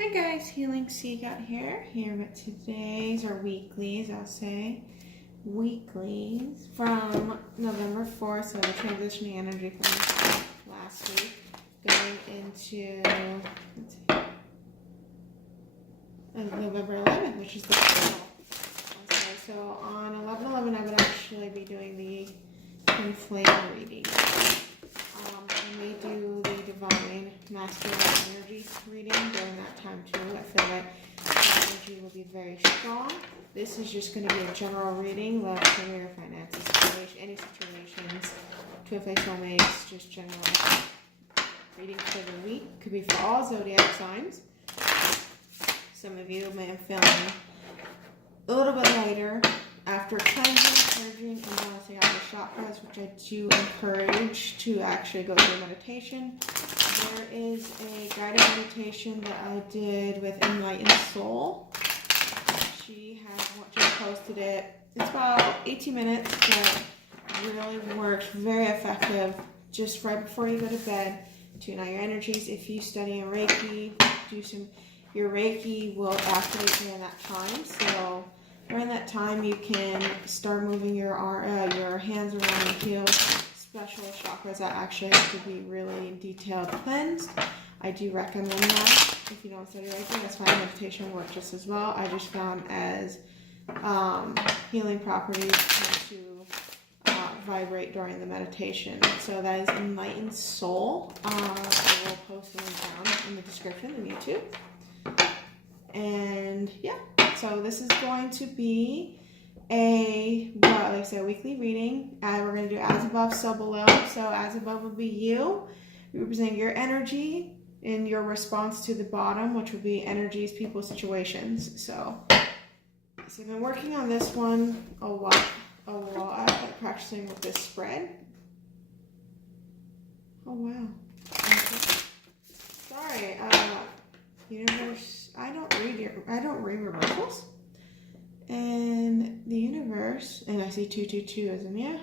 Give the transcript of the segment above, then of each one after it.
Hi guys, Healing Seagut here with today's, or weeklies, I'll say, weeklies from November 4th, so the transitioning energy from last week, going into November 11th, which is the final. Okay, so on 11/11 I would actually be doing the twin flame reading. I may do the divine masculine energy reading during that time too. I feel like the energy will be very strong. This is just going to be a general reading, love, career, finances, situation, any situations, twin flame soulmates, just general reading for the week. Could be for all zodiac signs. Some of you may have feeling a little bit lighter after cleansing, purging, and balancing out the chakras, which I do encourage to actually go through meditation. There is a guided meditation that I did with Enlightened Soul. She just posted it. It's about 18 minutes, but really works, very effective. Just right before you go to bed, tune out your energies. If you study in Reiki, your Reiki will activate during that time. So during that time, you can start moving your hands around and heal special chakras that actually have to be really detailed cleansed. I do recommend that. If you don't study Reiki, that's fine. Meditation works just as well. I just found as healing properties tend to vibrate during the meditation. So that is Enlightened Soul. I will post a link down in the description on YouTube. And yeah. So this is going to be like I said, weekly reading. We're going to do as above, so below. So as above will be you, representing your energy in your response to the bottom, which will be energies, people, situations. So I've been working on this one a lot, like practicing with this spread. Oh wow. Sorry, universe. I don't read reversals. And the universe, and I see 222 as in, yeah,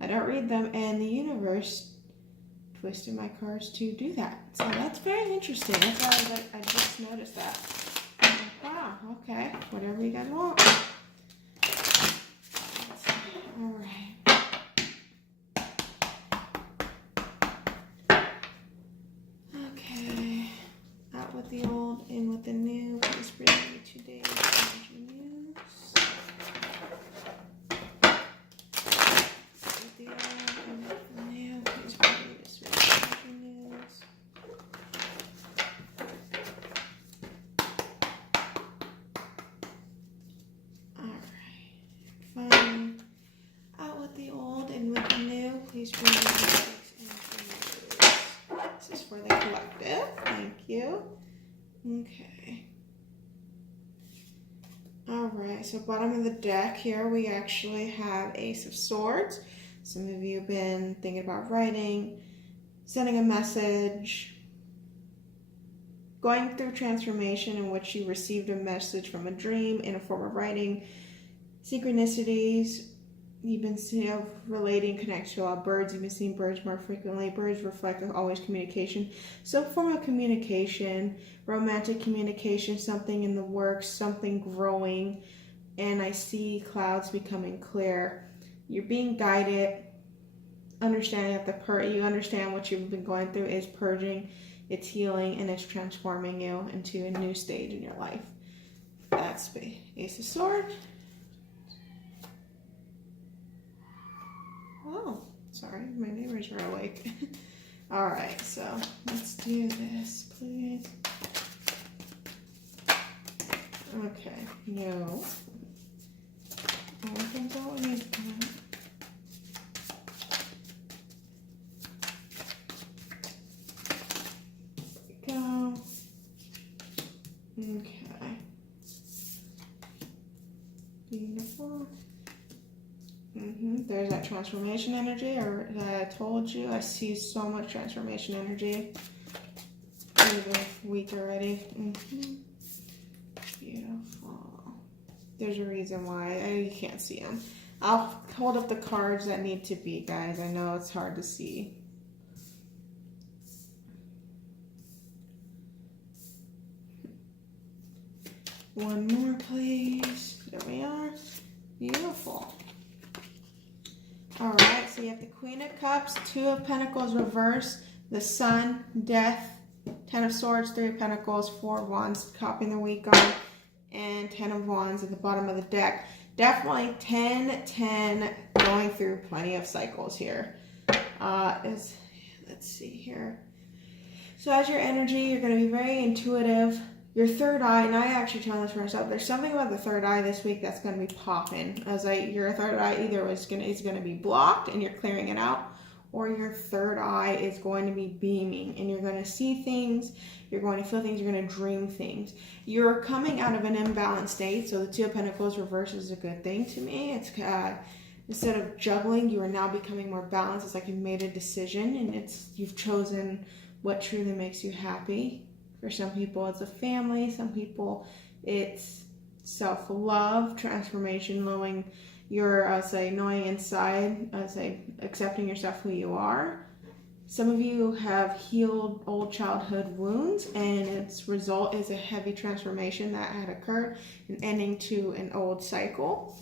I don't read them, and the universe twisted my cards to do that. So that's very interesting. That's why I just noticed that. I'm like, wow, okay, whatever you guys want. All right. Okay. Out with the old, in with the new. Please bring me today's energy news. With the old, in with the new. Please bring me this week's energy news. Alright. Fine. Out with the old, in with the new. Please bring me this week's energy news. This is for the collective. Thank you. Okay. Alright, so bottom of the deck here, we actually have Ace of Swords. Some of you have been thinking about writing, sending a message, going through transformation in which you received a message from a dream in a form of writing, synchronicities. You've been relating, connect to birds. You've been seeing birds more frequently. Birds reflect always communication. So form of communication, romantic communication, something in the works, something growing. And I see clouds becoming clear. You're being guided. Understanding that you understand what you've been going through is purging, it's healing, and it's transforming you into a new stage in your life. That's the Ace of Swords. Oh, sorry, my neighbors are awake. All right, so let's do this, please. Okay, no. I think that we need that. Go. Okay. Beautiful. There's that transformation energy that I told you. I see so much transformation energy. Over a week already. Beautiful. There's a reason why you can't see them. I'll hold up the cards that need to be, guys. I know it's hard to see. One more, please. There we are. Beautiful. All right, so you have the Queen of Cups, Two of Pentacles reverse, the Sun, Death, 10 of Swords, 3 of Pentacles, 4 of Wands, copying the week on, and 10 of Wands at the bottom of the deck. Definitely 10-10, going through plenty of cycles here. Let's see here. So as your energy, you're going to be very intuitive. Your third eye, and I actually tell this for myself, there's something about the third eye this week that's going to be popping. As your third eye either is going to be blocked and you're clearing it out, or your third eye is going to be beaming and you're going to see things, you're going to feel things, you're going to dream things. You're coming out of an imbalanced state, so the Two of Pentacles reverse is a good thing to me. It's instead of juggling, you are now becoming more balanced. It's like you've made a decision and you've chosen what truly makes you happy. For some people, it's a family. Some people, it's self-love, transformation, knowing knowing inside, accepting yourself who you are. Some of you have healed old childhood wounds, and its result is a heavy transformation that had occurred, an ending to an old cycle.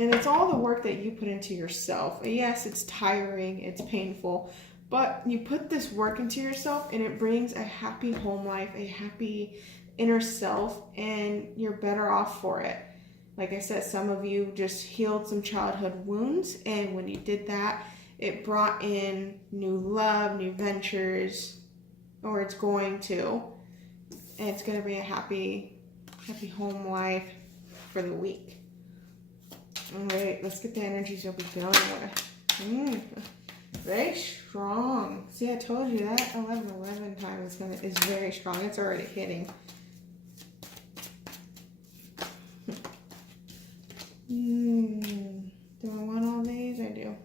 And it's all the work that you put into yourself. Yes, it's tiring, it's painful, but you put this work into yourself and it brings a happy home life, a happy inner self, and you're better off for it. Like I said, some of you just healed some childhood wounds, and when you did that, it brought in new love, new ventures, or it's going to. And it's going to be a happy home life for the week. All right, let's get the energies you'll be feeling with. Very strong. See, I told you that 11-11 time is very strong. It's already hitting. Do I want all these? I do.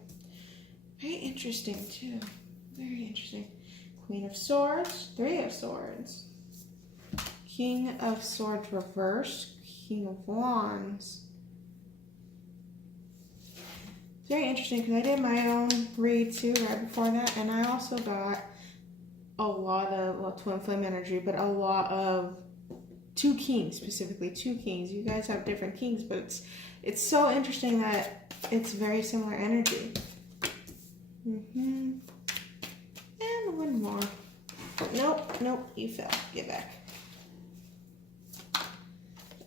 Very interesting too. Very interesting. Queen of Swords, 3 of Swords, King of Swords reversed, King of Wands. Very interesting because I did my own read too right before that, and I also got a lot of twin flame energy, but a lot of 2 kings, specifically 2 kings. You guys have different kings, but it's so interesting that it's very similar energy. And one more. Nope, you fell. Get back.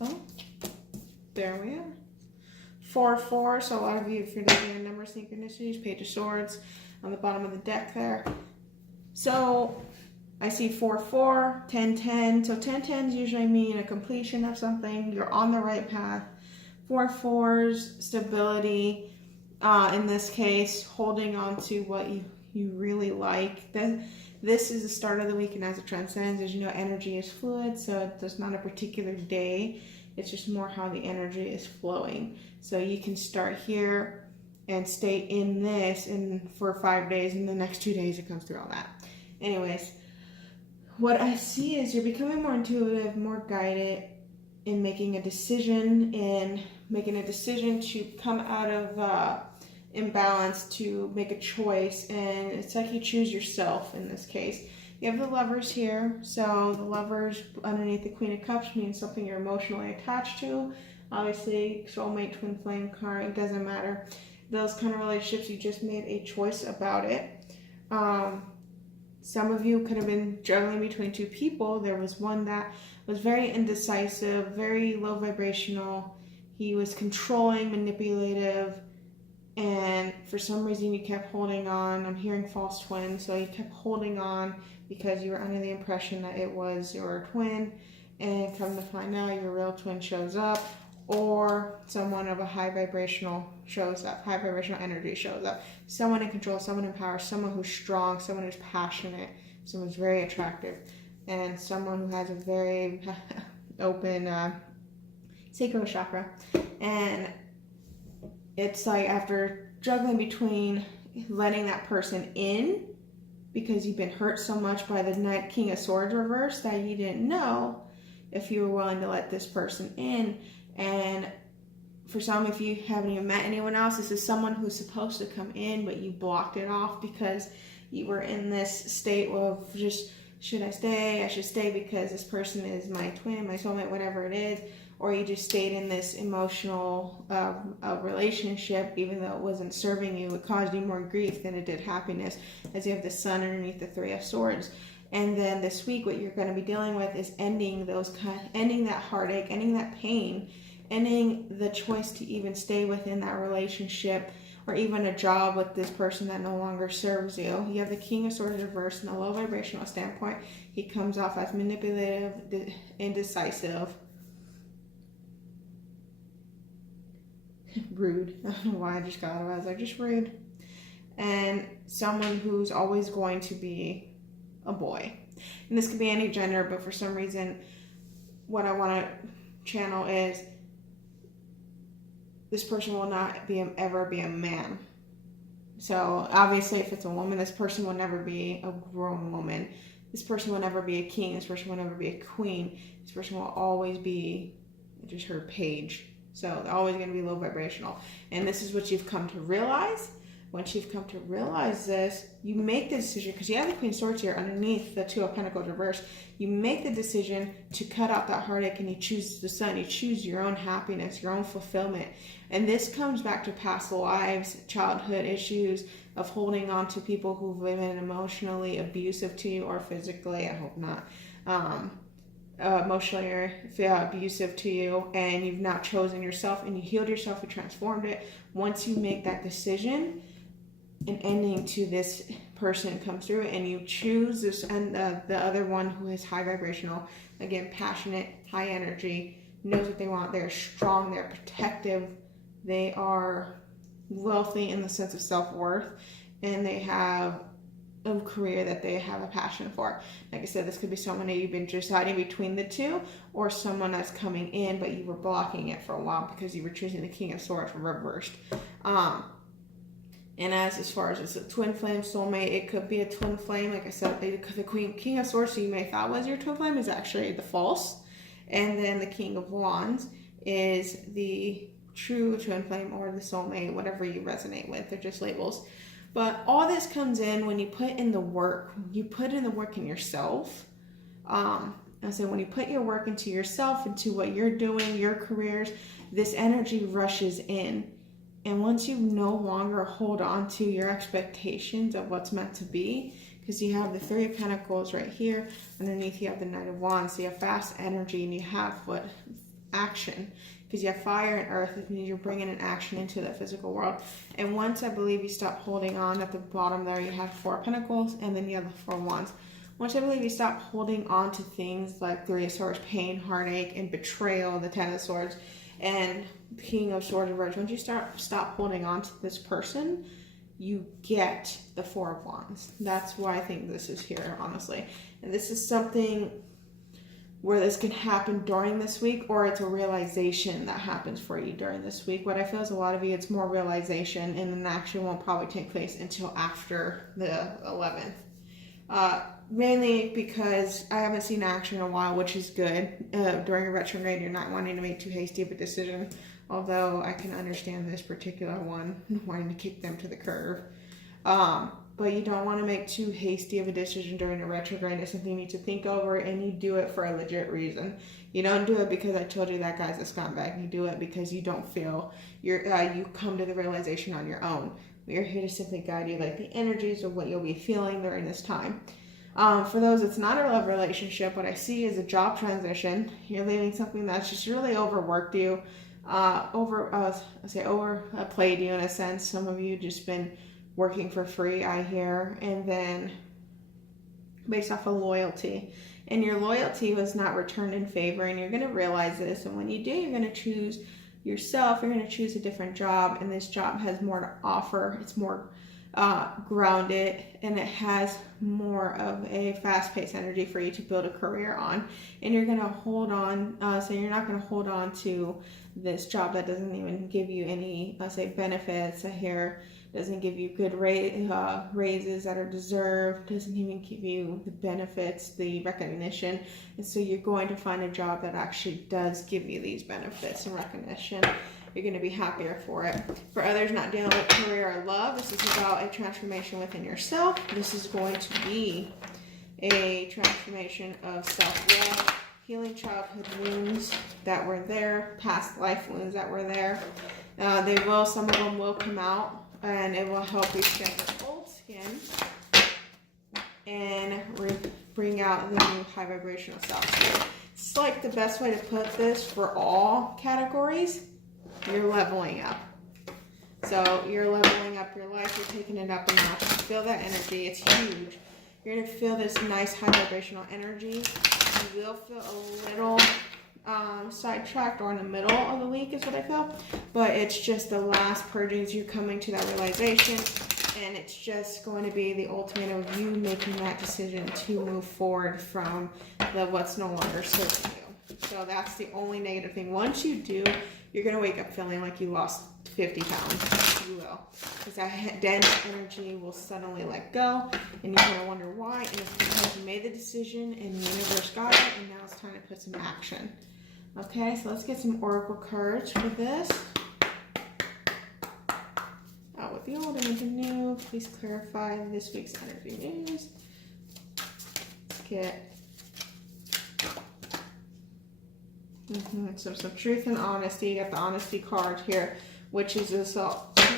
Oh, there we are. 4-4, so a lot of you, if you're looking at number synchronicities, Page of Swords on the bottom of the deck there. So I see 4-4, 10-10. So 10-10s usually mean a completion of something. You're on the right path. 4-4s, stability. In this case, holding on to what you really like. This is the start of the week, and as it transcends, as you know, energy is fluid, so there's not a particular day. It's just more how the energy is flowing. So you can start here and stay in this for 5 days, and the next 2 days it comes through all that. Anyways, what I see is you're becoming more intuitive, more guided in making a decision, to come out of imbalance, to make a choice, and it's like you choose yourself in this case. You have the Lovers here, so the Lovers underneath the Queen of Cups means something you're emotionally attached to. Obviously, soulmate, twin flame, karma, it doesn't matter. Those kind of relationships, you just made a choice about it. Some of you could have been juggling between 2 people. There was one that was very indecisive, very low vibrational. He was controlling, manipulative, and for some reason you kept holding on. I'm hearing false twin, so you kept holding on because you were under the impression that it was your twin, and come to find out your real twin shows up, or someone of a high vibrational energy shows up. Someone in control, someone in power, someone who's strong, someone who's passionate, someone who's very attractive, and someone who has a very open sacral chakra. And it's like after juggling between letting that person in because you've been hurt so much by the King of Swords reverse that you didn't know if you were willing to let this person in. And for some, if you haven't even met anyone else, this is someone who's supposed to come in, but you blocked it off because you were in this state of just should I stay? I should stay because this person is my twin, my soulmate, whatever it is. Or you just stayed in this emotional relationship, even though it wasn't serving you. It caused you more grief than it did happiness, as you have the sun underneath the Three of Swords. And then this week, what you're going to be dealing with is ending that heartache, ending that pain, ending the choice to even stay within that relationship, or even a job with this person that no longer serves you. You have the King of Swords reversed in a low vibrational standpoint. He comes off as manipulative, indecisive, rude. I don't know why I just got out of it. I was like, just rude. And someone who's always going to be a boy. And this could be any gender, but for some reason, what I want to channel is this person will not ever be a man. So obviously, if it's a woman, this person will never be a grown woman. This person will never be a king. This person will never be a queen. This person will always be just her page. So they're always going to be low vibrational. And this is what you've come to realize. Once you've come to realize this, you make the decision, because you have the Queen of Swords here underneath the Two of Pentacles reversed. You make the decision to cut out that heartache, and you choose the sun. You choose your own happiness, your own fulfillment. And this comes back to past lives, childhood issues of holding on to people who've been emotionally abusive to you, or physically, I hope not, emotionally abusive to you, and you've now chosen yourself, and you healed yourself, you transformed it. Once you make that decision, an ending to this person comes through, and you choose this, and the other one who is high vibrational, again, passionate, high energy, knows what they want. They're strong, they're protective, they are wealthy in the sense of self-worth, and they have a career that they have a passion for. Like I said, this could be someone that you've been deciding between the two, or someone that's coming in but you were blocking it for a while because you were choosing the King of Swords reversed. And as far as it's a twin flame soulmate, it could be a twin flame. Like I said, the King of Swords, who you may have thought was your twin flame, is actually the false. And then the King of Wands is the true twin flame, or the soulmate, whatever you resonate with. They're just labels. But all this comes in when you put in the work. You put in the work in yourself. When you put your work into yourself, into what you're doing, your careers, this energy rushes in. And once you no longer hold on to your expectations of what's meant to be, because you have the Three of Pentacles right here, underneath you have the Knight of Wands, so you have fast energy, and you have action, because you have fire and earth. It means you're bringing an action into the physical world. And once, I believe, you stop holding on, at the bottom there you have Four of Pentacles, and then you have the Four of Wands. Once, I believe, you stop holding on to things like Three of Swords, pain, heartache, and betrayal, the Ten of Swords, and King of Swords reversed. Once you stop holding on to this person, you get the Four of Wands. That's why I think this is here, honestly. And this is something where this can happen during this week, or it's a realization that happens for you during this week. What I feel is a lot of you, it's more realization, and an action won't probably take place until after the 11th. Mainly because I haven't seen action in a while, which is good. During a retrograde, you're not wanting to make too hasty of a decision, although I can understand this particular one, wanting to kick them to the curb. But you don't want to make too hasty of a decision during a retrograde. It's something you need to think over, and you do it for a legit reason. You don't do it because I told you that guy's a scumbag. You do it because you don't feel, you come to the realization on your own. We're here to simply guide you, like the energies of what you'll be feeling during this time. For those, it's not a love relationship. What I see is a job transition. You're leaving something that's just really overworked you, overplayed you in a sense. Some of you just been working for free, I hear, and then based off of loyalty. And your loyalty was not returned in favor, and you're going to realize this. And when you do, you're going to choose yourself. You're going to choose a different job, and this job has more to offer. It's more grounded, and it has more of a fast-paced energy for you to build a career on. And you're going to hold on, so you're not going to hold on to this job that doesn't even give you any, let's say, benefits. I hear doesn't give you good raises that are deserved, doesn't even give you the benefits, the recognition. And so you're going to find a job that actually does give you these benefits and recognition. You're going to be happier for it. For others not dealing with career or love, this is about a transformation within yourself. This is going to be a transformation of self-love, healing childhood wounds that were there, past life wounds that were there. Some of them will come out, and it will help reskin your old skin and bring out the new high vibrational self. It's like the best way to put this for all categories. You're leveling up. So you're leveling up your life. You're taking it up a notch. You feel that energy. It's huge. You're going to feel this nice high vibrational energy. You will feel a little sidetracked or in the middle of the week is what I feel. But it's just the last purgings. You're coming to that realization. And it's just going to be the ultimate of you making that decision to move forward from what's no longer serving you. So that's the only negative thing. Once you do, you're going to wake up feeling like you lost 50 pounds. You will. Because that dense energy will suddenly let go. And you're going to wonder why. And it's because you made the decision and the universe got it. And now it's time to put some action. Okay, so let's get some oracle cards for this. With the old and with the new, please clarify this week's energy news. Let's get some truth and honesty. You got the honesty card here, which is this 2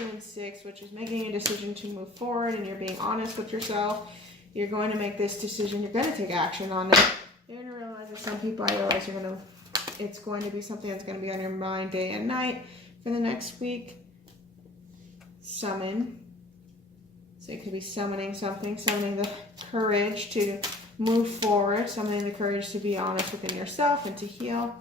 and 6, which is making a decision to move forward, and you're being honest with yourself. You're going to make this decision. You're going to take action on it. You're going to realize that some people, I realize it's going to be something that's going to be on your mind day and night for the next week. Summon. So you could be summoning something, summoning the courage to move forward, summoning the courage to be honest within yourself and to heal.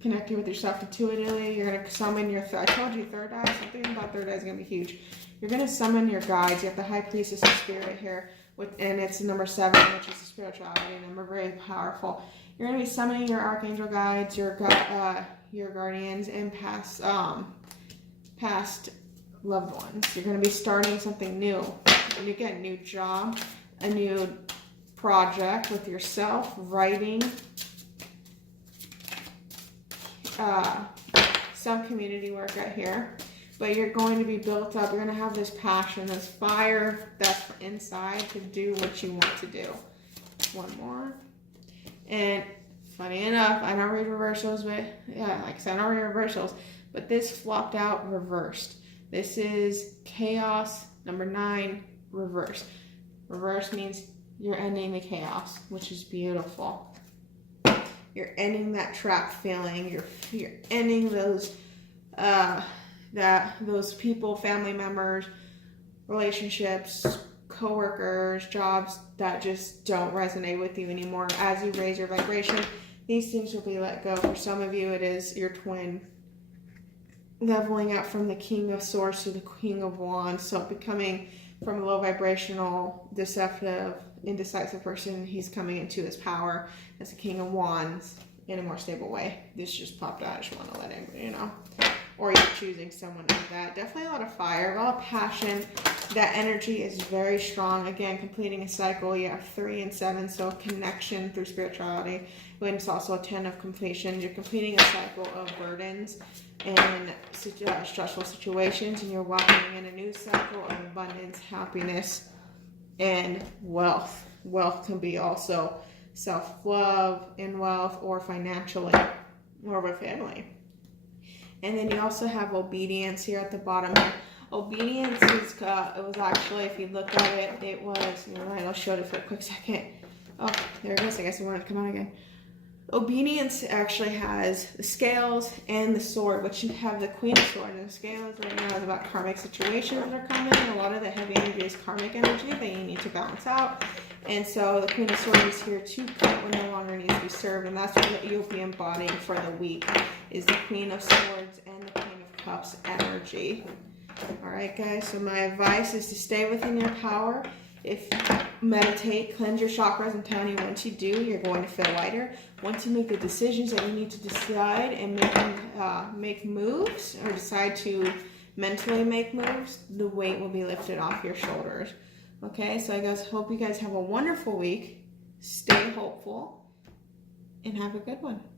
Connecting with yourself intuitively. You're going to summon your, I told you third eye, something about third eye is going to be huge. You're going to summon your guides. You have the High Priestess of Spirit here, and it's number 7, which is the spirituality number, very powerful. You're going to be summoning your archangel guides, your guardians, and past loved ones. You're going to be starting something new. And you get a new job, a new project with yourself, writing, some community work out here. But you're going to be built up. You're going to have this passion, this fire that's inside to do what you want to do. One more. And funny enough, I don't read reversals, but yeah, like I said, I don't read reversals. But this flopped out reversed. This is chaos number 9 reverse. Reverse means you're ending the chaos, which is beautiful. You're ending that trap feeling. You're ending those those people, family members, relationships, coworkers, jobs that just don't resonate with you anymore. As you raise your vibration, these things will be let go. For some of you, it is your twin. Leveling up from the King of Swords to the Queen of Wands. So becoming from a low vibrational, deceptive, indecisive person, he's coming into his power as the King of Wands in a more stable way. This just popped out. I just want to let anybody know. Or you're choosing someone like that. Definitely a lot of fire, a lot of passion. That energy is very strong. Again, completing a cycle. You have 3 and 7, so connection through spirituality. When it's also a 10 of completion. You're completing a cycle of burdens and stressful situations, and you're welcoming in a new cycle of abundance, happiness, and wealth. Wealth can be also self-love in wealth, or financially, or with family. And then you also have obedience here at the bottom here. Obedience is, it was actually, if you look at it, it was, I'll show it for a quick second. Oh, there it goes. I guess it wanted to come out again. Obedience actually has the scales and the sword, which you have the Queen of Swords. And the scales right now is about karmic situations that are coming. And a lot of the heavy energy is karmic energy that you need to balance out. And so the Queen of Swords is here to cut what no longer needs to be served. And that's what you'll be embodying for the week, is the Queen of Swords and the Queen of Cups energy. All right, guys. So my advice is to stay within your power. If you meditate, cleanse your chakras. I'm telling you, once you do, you're going to feel lighter. Once you make the decisions that you need to decide and make moves, or decide to mentally make moves, the weight will be lifted off your shoulders. Okay, so I guys hope you guys have a wonderful week. Stay hopeful and have a good one.